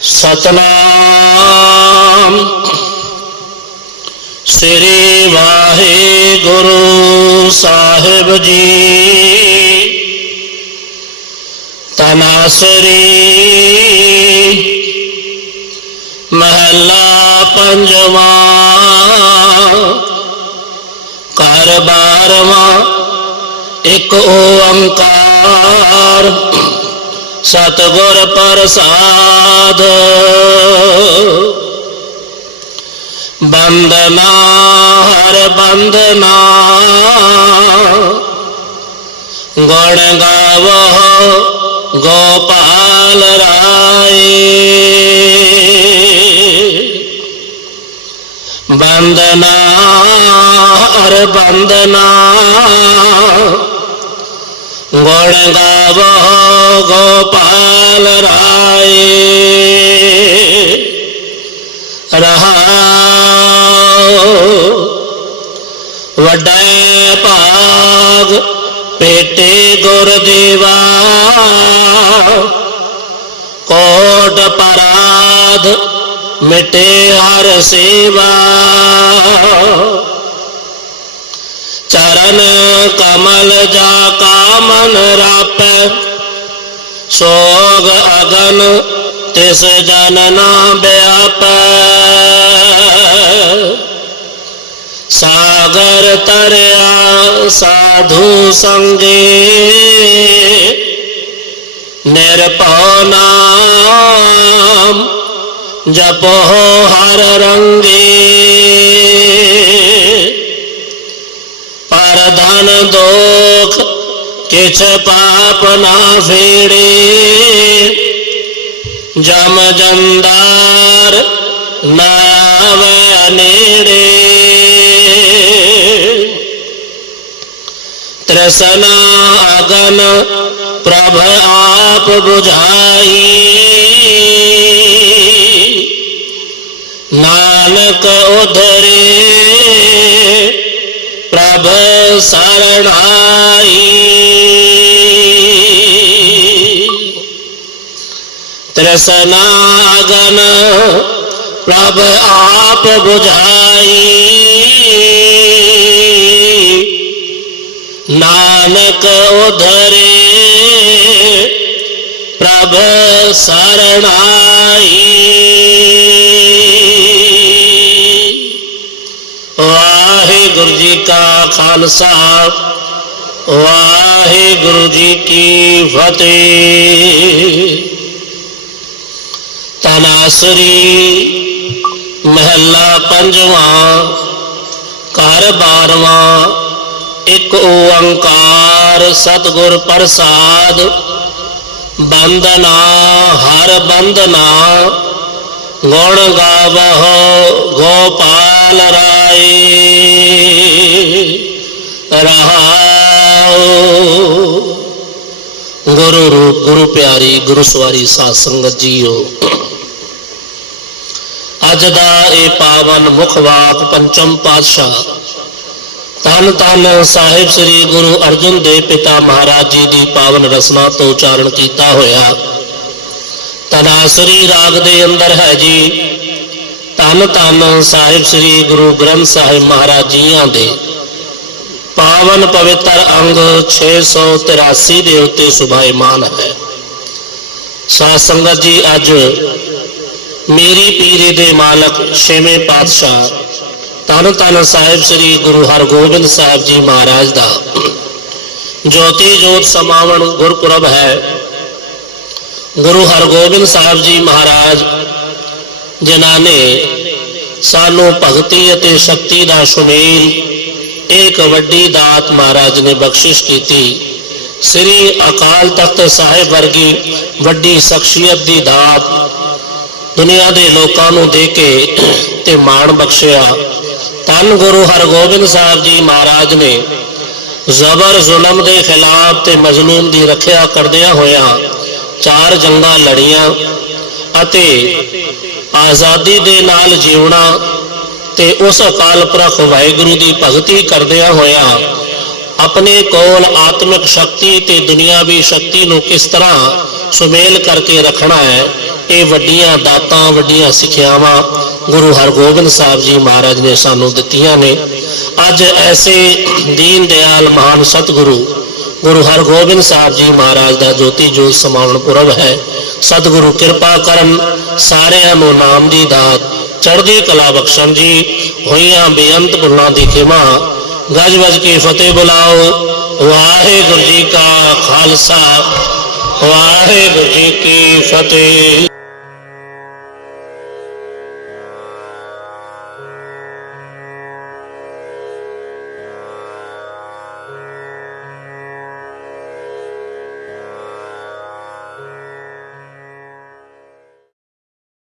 ਸਤਨਾਮ। ਸ੍ਰੀ ਵਾਹਿਗੁਰੂ ਸਾਹਿਬ ਜੀ। ਤਨਾਸਰੀ ਮਹਲਾ ਪੰਜਵਾਂ। ਘਰ ਬਾਰਵਾਂ ਇੱਕ ਓੰਕਾਰ। ਸਤਿਗੁਰ ਪ੍ਰਸਾਦ। ਬੰਦਨਾ ਹਰ ਬੰਦਨਾ ਗੁਣ ਗਾਵੋ ਗੋਪਾਲ ਰਾਏ। ਬੰਦਨਾ ਹਰ ਬੰਦਨਾ ਗੁਣ ਗਾਵੋ ਗੋਪਾਲ ਰਾਏ ਰਹਾਉ ਵੱਡਾ ਭਾਗ ਪੇਟੇ ਗੁਰ ਦੇਵਾ ਕੋਟ ਪਰਾਧ ਮਿਟੇ ਹਰ ਸੇਵਾ ਚਰਨ ਕਮਲ ਜਾ ਕਾ ਮਨ ਰਾਪੈ, ਸੋਗ ਅਗਨ ਤਿਸ ਜਨ ਨਾ ਬਿਆਪੈ। ਸਾਗਰ ਤਰਿਆ ਸਾਧੂ ਸੰਗੇ, ਨਿਰਭਉ ਨਾਮ ਜਪੋ ਹਰ ਰੰਗੇ। ਪਰ ਧਨ ਦੋਖ ਕਿਛ ਪਾਪ ਨਾ ਫੇੜੇ। ਜਮ ਜੰਦਾਰ ਨਾ ਆਵੇ ਤ੍ਰਸਨਾ ਅਗਨ ਪ੍ਰਭ ਆਪ 부ਝਾਈ ਨਾਨਕ ਉਧਰੇ ਪ੍ਰਭ ਸਰਣਾਈ ਤ੍ਰਸਨਾ ਅਗਨ ਪ੍ਰਭ ਆਪ 부ਝਾਈ ਨਾਨਕ ਉਧਰੇ ਪ੍ਰਭ ਸਰਣਾਈ ਜੀ ਕਾ ਖਾਲਸਾ। ਵਾਹਿਗੁਰੂ ਜੀ ਕੀ ਫਤਿਹ। ਤਨਾਸਰੀ ਮਹੱਲਾ ਪੰਜਵਾਂ, ਘਰ ਬਾਰਵਾਂ, ਇੱਕ ਓੰਕਾਰ ਸਤਿਗੁਰ ਪ੍ਰਸਾਦ। ਬੰਦਨਾ ਹਰ ਬੰਦਨਾ ਗੁਣ ਗਾਵਹੁ ਗੋਪਾਲ ਰਾ ਰਾਏ ਰਹਾਉ ਗੁਰੂ ਰੂਪ, ਗੁਰੂ ਪਿਆਰੀ, ਗੁਰੂ ਸਵਾਰੀ ਸਾਧ ਸੰਗਤ ਜੀਓ। ਅੱਜ ਦਾ ਇਹ ਪਾਵਨ ਮੁਖ ਵਾਕ ਪੰਚਮ ਪਾਤਸ਼ਾਹ। ਤਨ ਤਨ ਸਾਹਿਬ ਸ੍ਰੀ ਗੁਰੂ ਅਰਜਨ ਦੇਵ ਪਿਤਾ ਮਹਾਰਾਜ ਜੀ ਦੀ ਪਾਵਨ ਰਸਨਾ ਤੋਂ ਉਚਾਰਨ ਕੀਤਾ ਹੋਇਆ। ਤਨਾਸਰੀ ਰਾਗ ਦੇ ਅੰਦਰ ਹੈ ਜੀ ਧੰਨ ਧੰਨ ਸਾਹਿਬ ਸ੍ਰੀ ਗੁਰੂ ਗ੍ਰੰਥ ਸਾਹਿਬ ਮਹਾਰਾਜ ਜੀਆਂ ਦੇ। ਪਾਵਨ ਪਵਿੱਤਰ ਅੰਗ 683 ਦੇ ਉੱਤੇ ਸੁਭਾਇਮਾਨ ਹੈ। ਸਾਧ ਸੰਗਤ ਜੀ, ਅੱਜ ਮੇਰੀ ਪੀਰੇ ਦੇ ਮਾਲਕ ਛੇਵੇਂ ਪਾਤਸ਼ਾਹ ਧੰਨ ਧੰਨ ਸਾਹਿਬ ਸ੍ਰੀ ਗੁਰੂ ਹਰਗੋਬਿੰਦ ਸਾਹਿਬ ਜੀ ਮਹਾਰਾਜ ਦਾ ਜੋਤੀ ਜੋਤ ਸਮਾਵਣ ਗੁਰਪੁਰਬ ਹੈ। ਗੁਰੂ ਹਰਗੋਬਿੰਦ ਸਾਹਿਬ ਜੀ ਮਹਾਰਾਜ, ਜਿਨ੍ਹਾਂ ਨੇ ਸਾਨੂੰ ਭਗਤੀ ਅਤੇ ਸ਼ਕਤੀ ਦਾ ਸੁਮੇਲ ਇੱਕ ਵੱਡੀ ਦਾਤ ਮਹਾਰਾਜ ਨੇ ਬਖਸ਼ਿਸ਼ ਕੀਤੀ। ਸ੍ਰੀ ਅਕਾਲ ਤਖਤ ਸਾਹਿਬ ਵਰਗੀ ਵੱਡੀ ਸ਼ਖਸੀਅਤ ਦੀ ਦਾਤ ਦੁਨੀਆ ਦੇ ਲੋਕਾਂ ਨੂੰ ਦੇ ਕੇ ਤੇ ਮਾਣ ਬਖਸ਼ਿਆ। ਧੰਨ ਗੁਰੂ ਹਰਗੋਬਿੰਦ ਸਾਹਿਬ ਜੀ ਮਹਾਰਾਜ ਨੇ ਜ਼ਬਰ ਜ਼ੁਲਮ ਦੇ ਖਿਲਾਫ ਤੇ ਮਜ਼ਲੂਮ ਦੀ ਰੱਖਿਆ ਕਰਦਿਆਂ ਹੋਇਆਂ ਚਾਰ ਜੰਗਾਂ ਲੜੀਆਂ ਅਤੇ ਆਜ਼ਾਦੀ ਦੇ ਨਾਲ ਜੀਵਣਾ ਤੇ ਉਸ ਅਕਾਲ ਪੁਰਖ ਵਾਹਿਗੁਰੂ ਦੀ ਭਗਤੀ ਕਰਦਿਆਂ ਹੋਇਆਂ ਆਪਣੇ ਕੋਲ ਆਤਮਿਕ ਸ਼ਕਤੀ ਤੇ ਦੁਨਿਆਵੀ ਸ਼ਕਤੀ ਨੂੰ ਕਿਸ ਤਰ੍ਹਾਂ ਸੁਮੇਲ ਕਰਕੇ ਰੱਖਣਾ ਹੈ, ਇਹ ਵੱਡੀਆਂ ਦਾਤਾਂ, ਵੱਡੀਆਂ ਸਿੱਖਿਆਵਾਂ ਗੁਰੂ ਹਰਗੋਬਿੰਦ ਸਾਹਿਬ ਜੀ ਮਹਾਰਾਜ ਨੇ ਸਾਨੂੰ ਦਿੱਤੀਆਂ ਨੇ। ਅੱਜ ਐਸੇ ਦੀਨ ਦਿਆਲ ਮਹਾਨ ਸਤਿਗੁਰੂ ਗੁਰੂ ਹਰਗੋਬਿੰਦ ਸਾਹਿਬ ਜੀ ਮਹਾਰਾਜ ਦਾ ਜੋਤੀ ਜੋਤ ਸਮਾਉਣ ਪੁਰਬ ਹੈ। ਸਤਿਗੁਰੂ ਕਿਰਪਾ ਕਰਨ ਸਾਰਿਆਂ ਨੂੰ ਨਾਮ ਦੀ ਦਾਤ, ਚੜ੍ਹਦੀ ਕਲਾ ਬਖਸ਼ਣ ਜੀ, ਹੋਈਆਂ ਬੇਅੰਤ ਗੁਨਾਹਾਂ ਦੀ ਖਿਮਾ। ਗਜ ਵਜ ਕੇ ਫਤਿਹ ਬੁਲਾਓ। ਵਾਹਿਗੁਰੂ ਜੀ ਕਾ ਖਾਲਸਾ, ਵਾਹਿਗੁਰੂ ਜੀ ਕੀ ਫਤਿਹ।